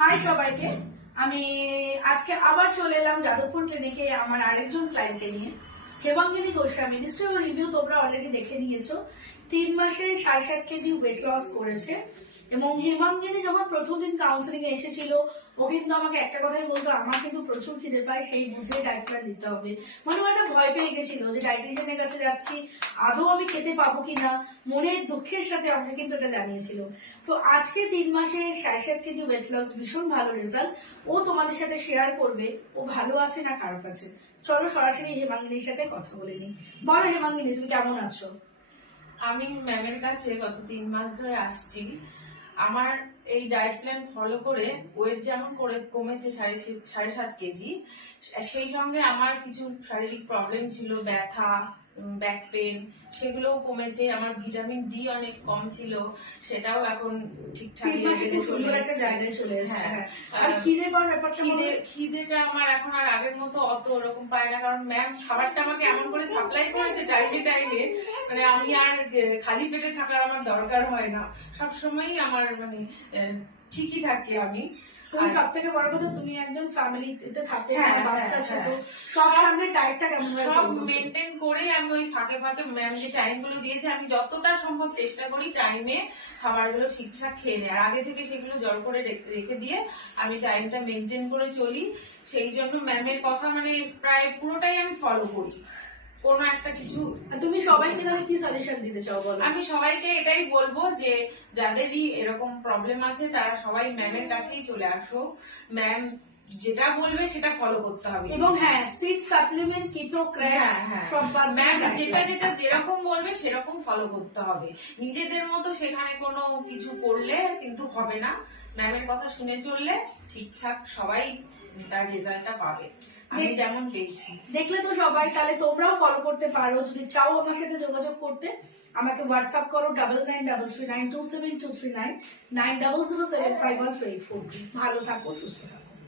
High সবাইকে। আমি আজকে আবার চলে এলাম যাদবপুর ক্লিনিকে আমার আরেকজন ক্লায়েন্টকে নিয়ে, হেমাঙ্গিনী গোস্বামী। নিশ্চয়ই রিভিউ তোমরা অলরেডি দেখে নিয়েছো। 3 মাসে 7.5 কেজি ওয়েট লস করেছে। এবং হেমাঙ্গিনী যখন প্রথম দিন কাউন্সিলিং এ এসেছিল, ও কিন্তু আমাকে একটা কথাই বলতো, আমার কিন্তু প্রচুর খিদে পায়, সেই বুঝে ডায়েট প্ল্যান দিতে হবে। মানে ও একটা ভয় পেয়ে গেছিল যে ডায়েটিশিয়ানের কাছে যাচ্ছি, আদৌ আমি খেতে পাবো কিনা। মনের দুঃখের সাথে আমাকে কিন্তু এটা জানিয়েছিল। তো আজকে 3 মাসে 7.5 কেজি ওয়েট লস, ভীষণ ভালো রেজাল্ট। ও তোমাদের সাথে শেয়ার করবে ও ভালো আছে না খারাপ আছে। চলো সরাসরি হেমাঙ্গিনীর সাথে কথা বলে নিই। বলো হেমাঙ্গিনী, তুমি কেমন আছো? আমি ম্যামের কাছে গত 3 মাস ধরে আসছি। আমার এই ডায়েট প্ল্যান ফলো করে ওয়েট যেমন করে কমেছে 7.5 কেজি, সেই সঙ্গে আমার কিছু শারীরিক প্রবলেম ছিল, ব্যথা, ব্যাক পেন, সেগুলোও কমেছে। আমার ভিটামিন ডি অনেক কম ছিল, সেটাও এখন ঠিকঠাক লেভেলে চলে এসেছে। আর খিদে পাওয়ার ব্যাপারটা, খিদেটা আমার এখন আর আগের মতো অত ওরকম পাই না, কারণ ম্যাম খাবারটা আমাকে এমন করে সাপ্লাই করেছে টাইমে, মানে আমি আর খালি পেটে থাকার আমার দরকার হয় না। সবসময়ই আমার মানে ঠিকই থাকি আমি। সব থেকে বড় কথা, তুমি একজন ফ্যামিলিতে থাকো, বাচ্চা ছোট, সব সামনে ডায়েটটা কেমন সব মেনটেন করে আমি ওই ফাঁকে ফাঁকে ম্যাম যে টাইম গুলো দিয়েছে, আমি যতটা সম্ভব চেষ্টা করি টাইমে খাবারগুলো ঠিকঠাক খেয়ে নেয়। আগে থেকে সেগুলো জল করে রেখে দিয়ে আমি টাইমটা মেনটেন করে চলি। সেই জন্য ম্যামের কথা মানে প্রায় পুরোটাই আমি ফলো করি। কোনো একটা কিছু তুমি সবাইকে তাহলে কি সাজেশন দিতে চাও বলো? আমি সবাইকে এটাই বলবো যে যাদেরই এরকম প্রবলেম আছে তারা সবাই ম্যামের কাছেই চলে আসো। ম্যাম যেটা বলবে সেটা ফলো করতে হবে। এবং হ্যাঁ, সিড সাপ্লিমেন্ট, কিটো, ক্র্যাশ সব বাদ, ম্যাম যেটা যেরকম বলবে সেরকম ফলো করতে হবে। নিজেদের মতো সেখানে কোনো কিছু করলে কিন্তু হবে না। ম্যামের কথা শুনে চললে ঠিকঠাক সবাই তার রেজাল্টটা পাবে, আমি যেমন পেয়েছি। দেখলে তো সবাই, তাহলে তোমরাও ফলো করতে পারো। যদি চাও আমার সাথে যোগাযোগ করতে, আমাকে হোয়াটসঅ্যাপ করো 9933927239 9007513843। ভালো থাকো, সুস্থ থাকো।